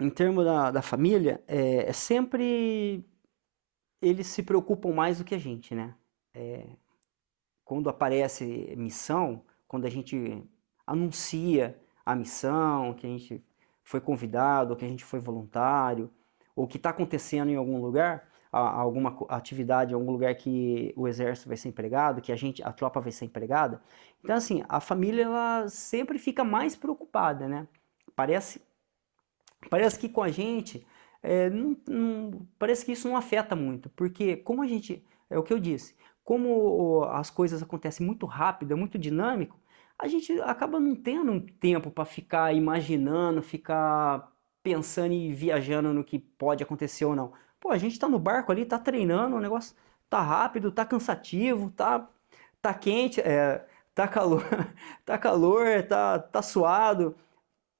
em termos da família, é sempre eles se preocupam mais do que a gente, né? É, quando aparece missão, quando a gente anuncia a missão, que a gente foi convidado, que a gente foi voluntário, ou que está acontecendo em algum lugar, alguma atividade em algum lugar que o exército vai ser empregado, que a tropa vai ser empregada. Então, assim, a família ela sempre fica mais preocupada, né? Parece, parece que com a gente, parece que isso não afeta muito, porque como a gente, é o que eu disse, como as coisas acontecem muito rápido, é muito dinâmico, a gente acaba não tendo um tempo para ficar imaginando, ficar pensando e viajando no que pode acontecer ou não. Pô, a gente tá no barco ali, tá treinando, o negócio tá rápido, tá cansativo, tá quente, tá calor, tá suado,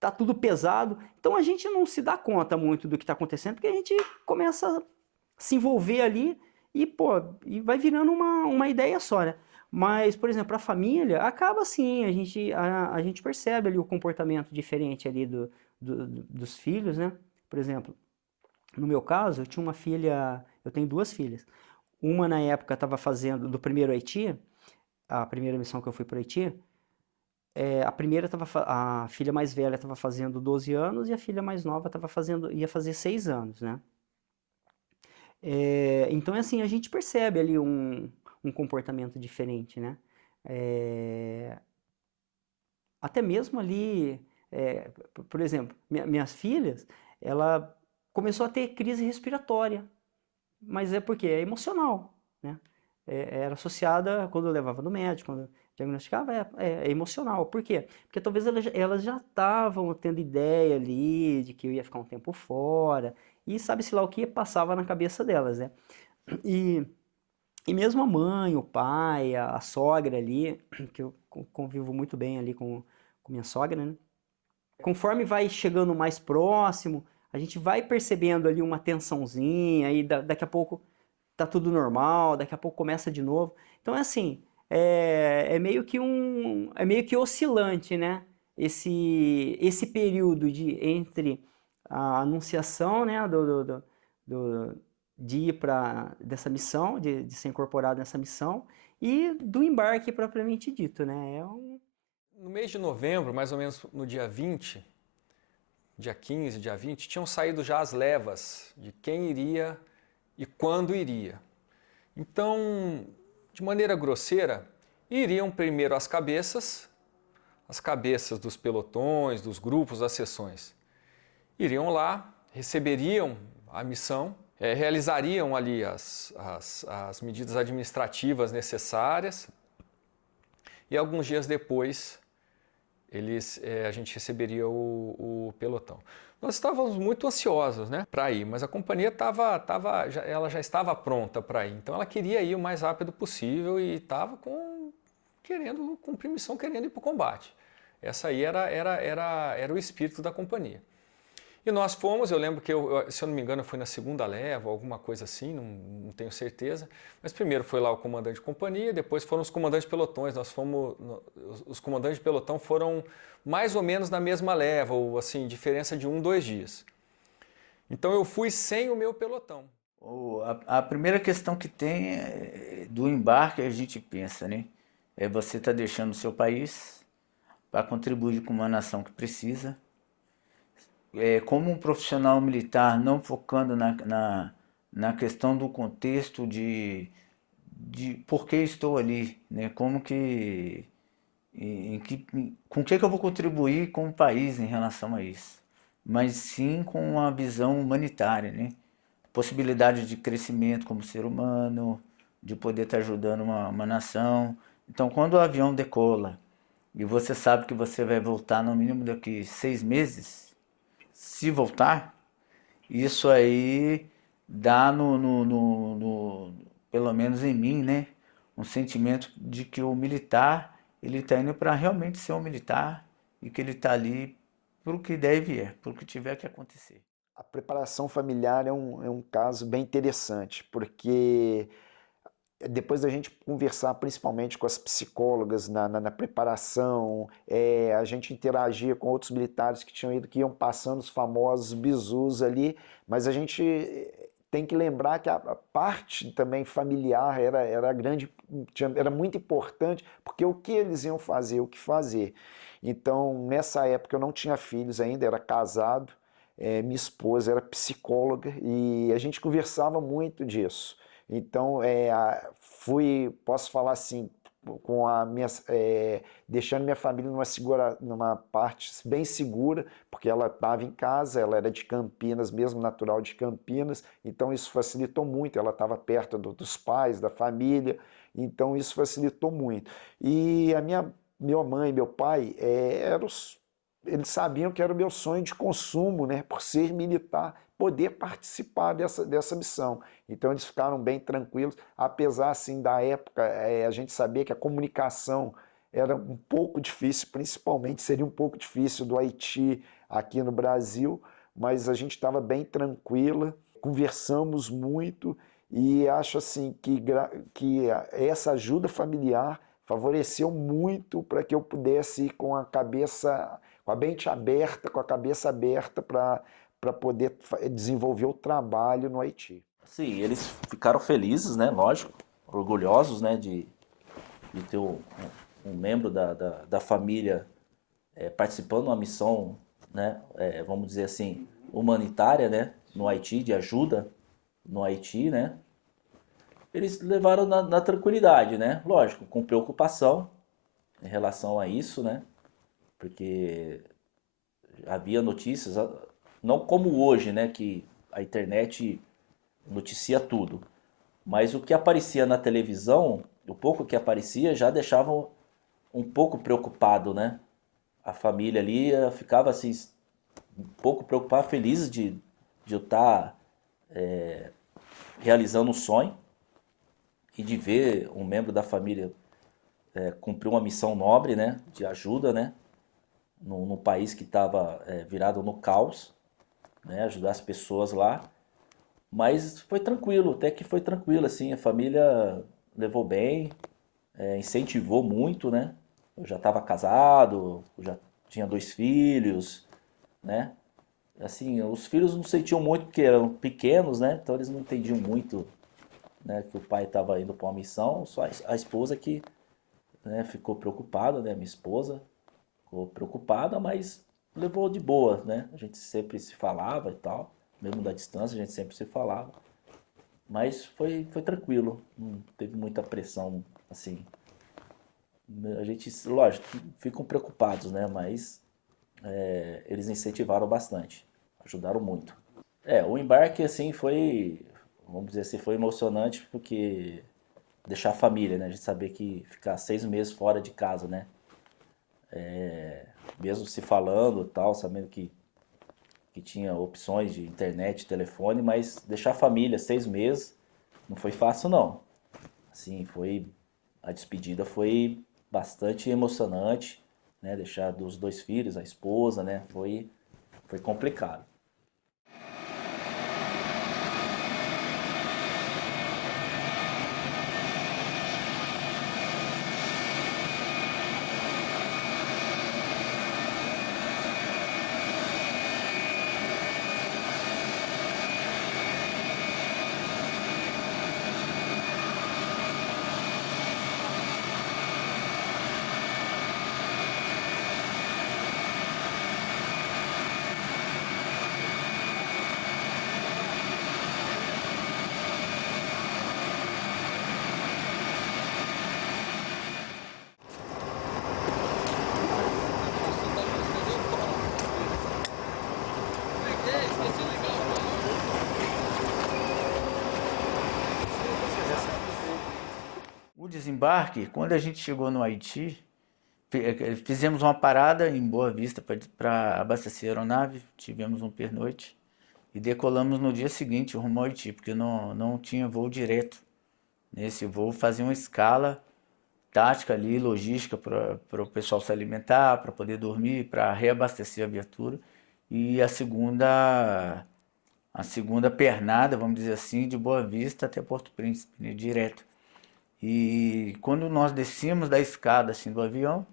tá tudo pesado. Então a gente não se dá conta muito do que está acontecendo, porque a gente começa a se envolver ali e, pô, e vai virando uma ideia só, né? Mas, por exemplo, a família acaba assim, a gente percebe ali o comportamento diferente ali dos filhos, né? Por exemplo, no meu caso, eu tinha uma filha, eu tenho duas filhas. Uma na época estava fazendo do primeiro Haiti, a primeira missão que eu fui para o Haiti, a primeira tava, a filha mais velha estava fazendo 12 anos e a filha mais nova ia fazer 6 anos, né? Então, é assim, a gente percebe ali um comportamento diferente, né? É, até mesmo ali, por exemplo, minhas filhas, ela começou a ter crise respiratória, mas é porque é emocional, né? Era associada quando eu levava no médico, quando eu diagnosticava, é emocional. Por quê? Porque talvez elas já estavam tendo ideia ali de que eu ia ficar um tempo fora, e sabe-se lá o que passava na cabeça delas, né? E, e mesmo a mãe, o pai, a sogra ali, que eu convivo muito bem ali com minha sogra, né? Conforme vai chegando mais próximo, a gente vai percebendo ali uma tensãozinha, e daqui a pouco tá tudo normal, daqui a pouco começa de novo. Então é assim, é meio que oscilante, né? Esse período de entre a anunciação, né, de ir para dessa missão, de ser incorporado nessa missão e do embarque propriamente dito, né? No mês de novembro, mais ou menos no dia 20, dia 15, dia 20, tinham saído já as levas de quem iria e quando iria. Então, de maneira grosseira, iriam primeiro as cabeças dos pelotões, dos grupos, das seções. Iriam lá, receberiam a missão, realizariam ali as medidas administrativas necessárias e alguns dias depois a gente receberia o pelotão. Nós estávamos muito ansiosos, né, para ir, mas a companhia ela já estava pronta para ir, então ela queria ir o mais rápido possível e estava querendo cumprir missão, querendo ir para o combate. Essa aí era o espírito da companhia. E nós fomos, eu lembro que, se eu não me engano, eu fui na segunda leva, alguma coisa assim, não tenho certeza. Mas primeiro foi lá o comandante de companhia, depois foram os comandantes de pelotões. Os comandantes de pelotão foram mais ou menos na mesma leva, ou assim, diferença de 1, 2 dias. Então eu fui sem o meu pelotão. A primeira questão que tem do embarque, a gente pensa, né? É você estar deixando o seu país para contribuir com uma nação que precisa. Como um profissional militar, não focando na questão do contexto de por que estou ali, né? Como que, com que eu vou contribuir com o país em relação a isso, mas sim com uma visão humanitária, né? Possibilidade de crescimento como ser humano, de poder estar ajudando uma nação. Então, quando o avião decola e você sabe que você vai voltar no mínimo daqui 6 meses, se voltar, isso aí dá pelo menos em mim, né, um sentimento de que o militar, ele está indo para realmente ser um militar e que ele está ali para o que deve para o que tiver que acontecer. A preparação familiar é um caso bem interessante, porque depois da gente conversar principalmente com as psicólogas na preparação, a gente interagia com outros militares que tinham ido, que iam passando os famosos bizus ali, mas a gente tem que lembrar que a parte também familiar era grande, era muito importante, porque o que eles iam fazer, o que fazer. Então, nessa época eu não tinha filhos ainda, era casado, minha esposa era psicóloga e a gente conversava muito disso. Então, posso falar assim, com a minha, deixando minha família numa parte bem segura, porque ela estava em casa, ela era de Campinas, mesmo natural de Campinas, então isso facilitou muito, ela estava perto dos pais, da família, então isso facilitou muito. E minha mãe e meu pai, eles sabiam que era o meu sonho de consumo, né, por ser militar, poder participar dessa missão. Então eles ficaram bem tranquilos, apesar assim da época, a gente sabia que a comunicação era um pouco difícil, principalmente seria um pouco difícil do Haiti aqui no Brasil, mas a gente estava bem tranquila, conversamos muito e acho assim que essa ajuda familiar favoreceu muito para que eu pudesse ir com a mente aberta, com a cabeça aberta para poder desenvolver o trabalho no Haiti. Sim, eles ficaram felizes, né? Lógico, orgulhosos, né? De ter um membro da família participando de uma missão, né? Vamos dizer assim, humanitária, né? No Haiti, de ajuda no Haiti, né? Eles levaram na tranquilidade, né? Lógico, com preocupação em relação a isso, né? Porque havia notícias, não como hoje, né? Que a internet noticia tudo. Mas o que aparecia na televisão, o pouco que aparecia, já deixava um pouco preocupado, né? A família ali ficava assim, um pouco preocupada, feliz de eu estar realizando um sonho e de ver um membro da família cumprir uma missão nobre, né? De ajuda, né? Num país que estava virado no caos, né? Ajudar as pessoas lá. Mas foi tranquilo, até que foi tranquilo, assim, a família levou bem, incentivou muito, né? Eu já estava casado, eu já tinha 2 filhos, né? Assim, os filhos não sentiam muito porque eram pequenos, né? Então eles não entendiam muito, né, que o pai estava indo para uma missão, só a esposa que, né, ficou preocupada, né? Minha esposa ficou preocupada, mas levou de boa, né? A gente sempre se falava e tal, mesmo da distância, a gente sempre se falava. Mas foi tranquilo, não teve muita pressão, assim. A gente, lógico, ficam preocupados, né? Mas eles incentivaram bastante, ajudaram muito. O embarque, assim, vamos dizer assim, foi emocionante porque deixar a família, né? A gente saber que ficar 6 meses fora de casa, né? Mesmo se falando e tal, sabendo que tinha opções de internet, telefone, mas deixar a família 6 meses não foi fácil não. Assim, a despedida foi bastante emocionante, né? Deixar dos 2 filhos, a esposa, né? Foi complicado. O desembarque, quando a gente chegou no Haiti, fizemos uma parada em Boa Vista para abastecer a aeronave, tivemos um pernoite e decolamos no dia seguinte rumo ao Haiti, porque não tinha voo direto. Nesse voo fazia uma escala tática ali, logística para o pessoal se alimentar, para poder dormir, para reabastecer a viatura. E a segunda pernada, vamos dizer assim, de Boa Vista até Porto Príncipe, né, direto. E quando nós descíamos da escada assim, do avião,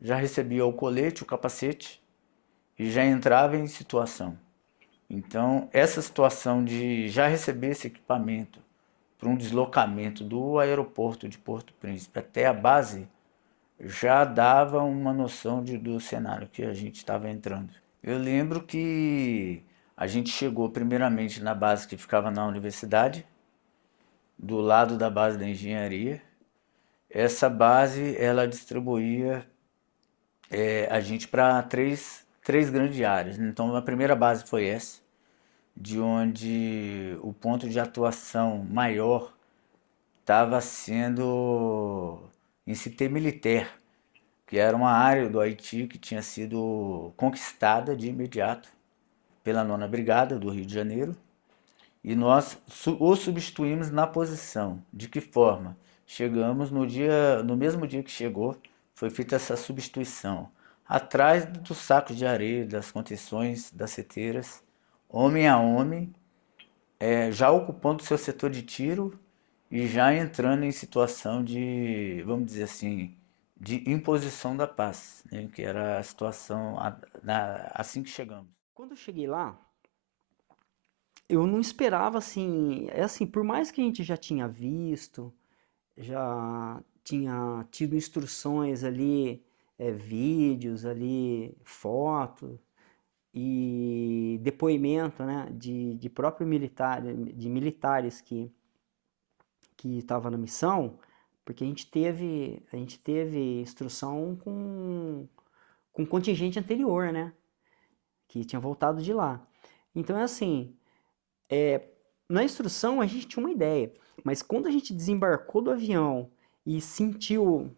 já recebia o colete, o capacete e já entrava em situação. Então, essa situação de já receber esse equipamento para um deslocamento do aeroporto de Porto Príncipe até a base, já dava uma noção do cenário que a gente estava entrando. Eu lembro que a gente chegou primeiramente na base que ficava na universidade, do lado da base da engenharia. Essa base, ela distribuía a gente para três grandes áreas. Então, a primeira base foi essa, de onde o ponto de atuação maior estava sendo em Cité Militaire, que era uma área do Haiti que tinha sido conquistada de imediato pela 9ª Brigada do Rio de Janeiro, e nós o substituímos na posição. De que forma? Chegamos no mesmo dia que chegou, foi feita essa substituição, atrás dos sacos de areia, das contenções, das seteiras, homem a homem, já ocupando o seu setor de tiro e já entrando em situação de, vamos dizer assim, de imposição da paz, né? Que era a situação assim que chegamos. Quando eu cheguei lá, eu não esperava assim, por mais que a gente já tinha visto, já tinha tido instruções ali, vídeos ali, fotos e depoimento, né, de próprio militar, de militares que estavam na missão, porque a gente teve instrução com um contingente anterior, né, que tinha voltado de lá. Então na instrução a gente tinha uma ideia, mas quando a gente desembarcou do avião e sentiu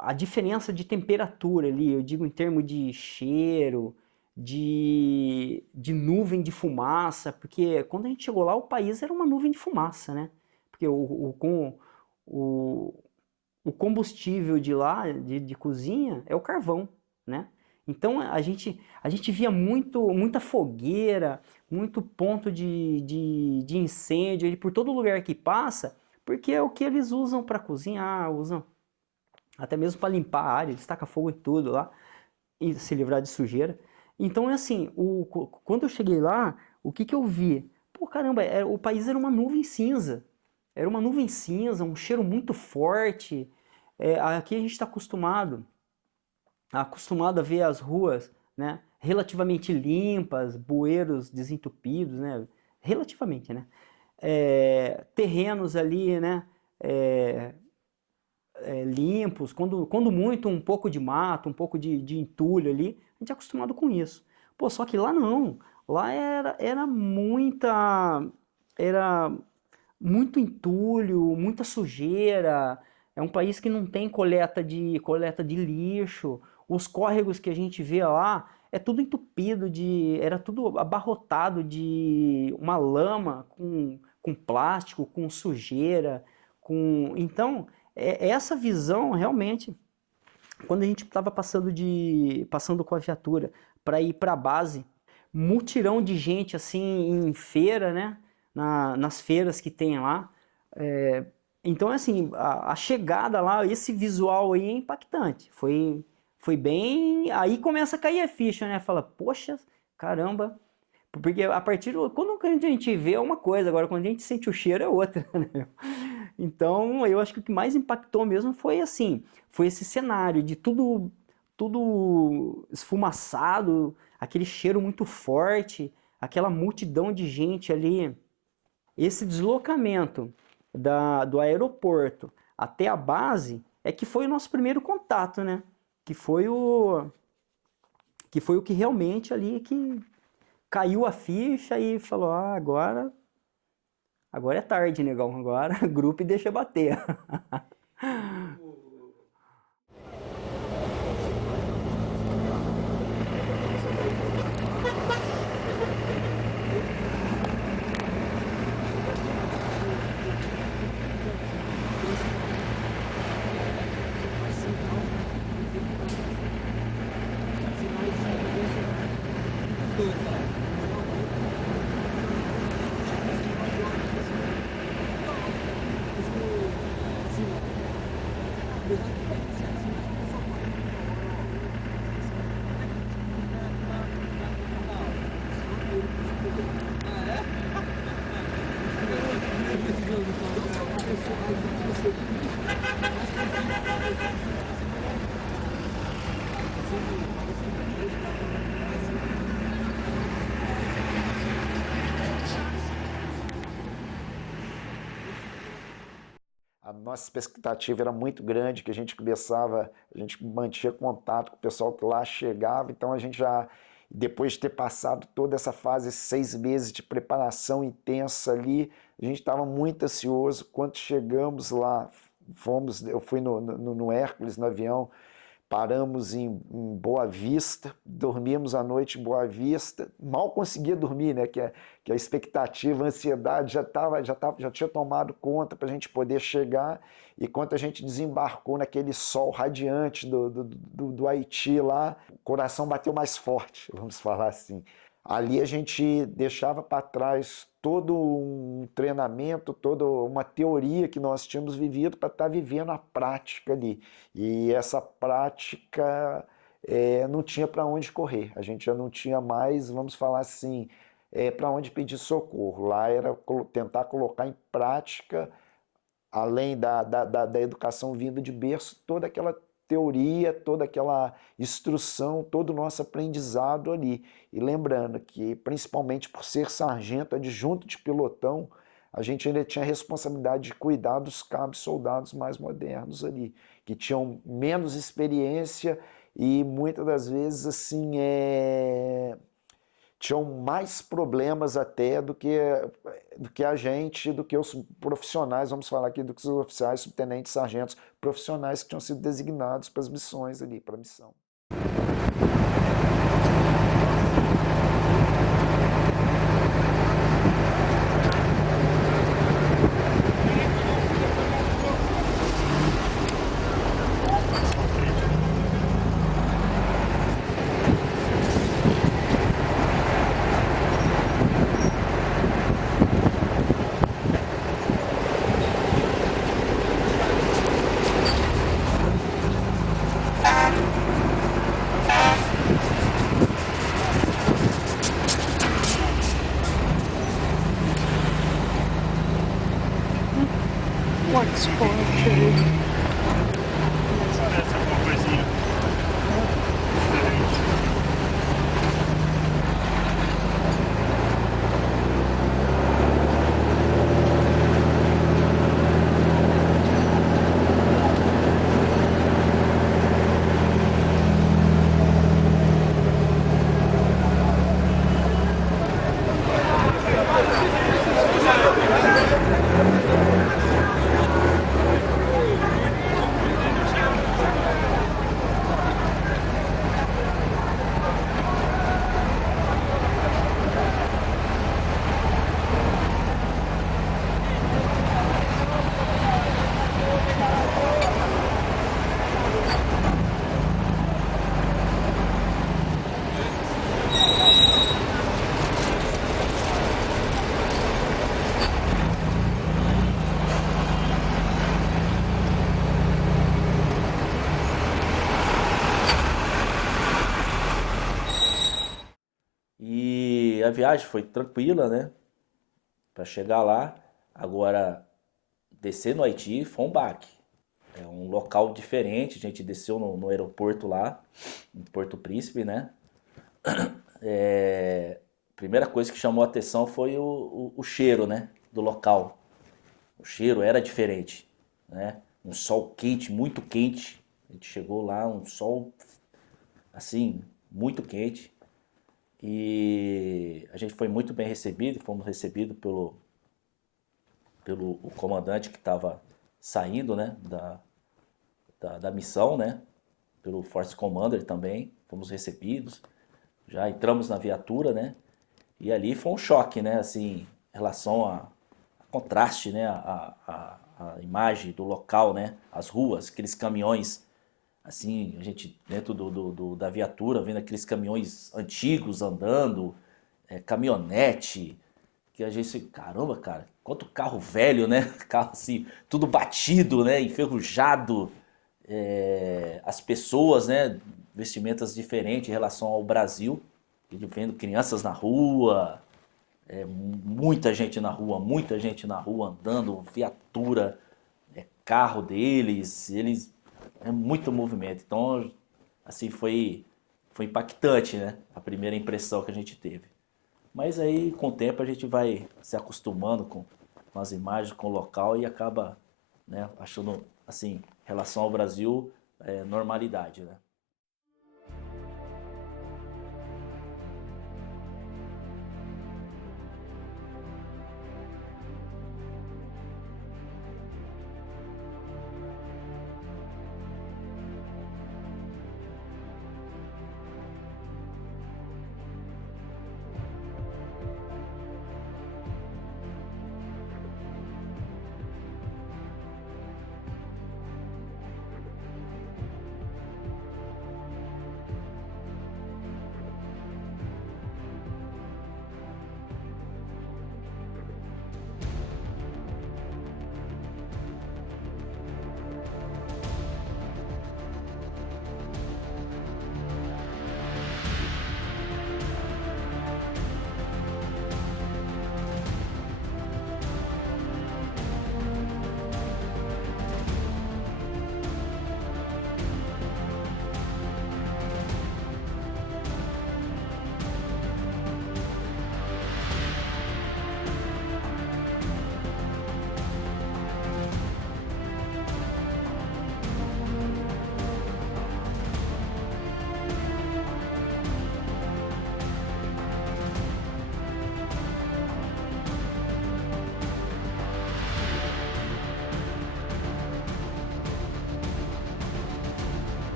a diferença de temperatura ali, eu digo em termos de cheiro, de nuvem de fumaça, porque quando a gente chegou lá o país era uma nuvem de fumaça, né? Porque o combustível de lá, de cozinha, é o carvão, né? Então a gente via muita fogueira, muito ponto de incêndio ali por todo lugar que passa, porque é o que eles usam para cozinhar, usam até mesmo para limpar a área, eles tacam fogo e tudo lá, e se livrar de sujeira. Então quando eu cheguei lá, o que eu vi? Pô, caramba, o país era uma nuvem cinza. Era uma nuvem cinza, um cheiro muito forte. Aqui a gente está acostumado a ver as ruas, né, relativamente limpas, bueiros desentupidos, né, relativamente, né, terrenos ali, né, limpos, quando muito um pouco de mato, um pouco de entulho ali, a gente é acostumado com isso. Pô, só que lá não, lá era muito entulho, muita sujeira, é um país que não tem coleta de lixo, os córregos que a gente vê lá é tudo entupido era tudo abarrotado de uma lama com plástico, com sujeira, então essa visão realmente, quando a gente estava passando com a viatura para ir para a base, mutirão de gente assim em feira, né, nas feiras que tem lá, então assim, a chegada lá, esse visual aí é impactante, foi bem, aí começa a cair a ficha, né, fala, poxa, caramba, porque a partir quando a gente vê é uma coisa, agora quando a gente sente o cheiro é outra, né? Então eu acho que o que mais impactou mesmo foi esse cenário de tudo esfumaçado, aquele cheiro muito forte, aquela multidão de gente ali, esse deslocamento do aeroporto até a base que foi o nosso primeiro contato, né? Que foi o que realmente ali que caiu a ficha e falou, agora é tarde, negão, agora grupo e deixa bater. nossa expectativa era muito grande, que a gente mantinha contato com o pessoal que lá chegava, então a gente já, depois de ter passado toda essa fase, 6 meses de preparação intensa ali, a gente estava muito ansioso. Quando chegamos lá, eu fui no Hércules, no avião, paramos em Boa Vista, dormimos a noite em Boa Vista, mal conseguia dormir, né? Que a expectativa, a ansiedade já tinha tomado conta para a gente poder chegar. E quando a gente desembarcou naquele sol radiante do Haiti lá, o coração bateu mais forte, vamos falar assim. Ali a gente deixava para trás todo um treinamento, toda uma teoria que nós tínhamos vivido para estar vivendo a prática ali. E essa prática não tinha para onde correr. A gente já não tinha mais, vamos falar assim, para onde pedir socorro. Lá era tentar colocar em prática, além da educação vinda de berço, toda aquela teoria, toda aquela instrução, todo o nosso aprendizado ali. E lembrando que, principalmente por ser sargento, adjunto de pelotão, a gente ainda tinha a responsabilidade de cuidar dos cabos soldados mais modernos ali, que tinham menos experiência e muitas das vezes assim tinham mais problemas até do que a gente, do que os profissionais, vamos falar aqui, do que os oficiais, subtenentes, sargentos, profissionais que tinham sido designados para as missões ali, para a missão. What's for food? Essa é uma coisinha diferente. E a viagem foi tranquila, né? Para chegar lá. Agora, descer no Haiti foi um baque. É um local diferente. A gente desceu no aeroporto lá, em Porto Príncipe, né? Primeira coisa que chamou a atenção foi o cheiro, né? Do local. O cheiro era diferente, né? Um sol quente, muito quente. A gente chegou lá, um sol, assim, muito quente. E a gente foi muito bem recebido, fomos recebidos pelo o comandante que estava saindo, né, da missão, né, pelo Force Commander também, fomos recebidos, já entramos na viatura, né, e ali foi um choque, né, assim, em relação a contraste, né, a imagem do local, né, as ruas, aqueles caminhões, assim, a gente dentro da viatura, vendo aqueles caminhões antigos andando, caminhonete, que a gente, caramba, cara, quanto carro velho, né? Carro assim, tudo batido, né? Enferrujado. As pessoas, né? Vestimentas diferentes em relação ao Brasil. Vendo crianças na rua, muita gente na rua andando, viatura, carro deles, é muito movimento. Então, assim, foi impactante, né? A primeira impressão que a gente teve. Mas aí, com o tempo, a gente vai se acostumando com as imagens, com o local e acaba né? Achando, assim, em relação ao Brasil, normalidade, né?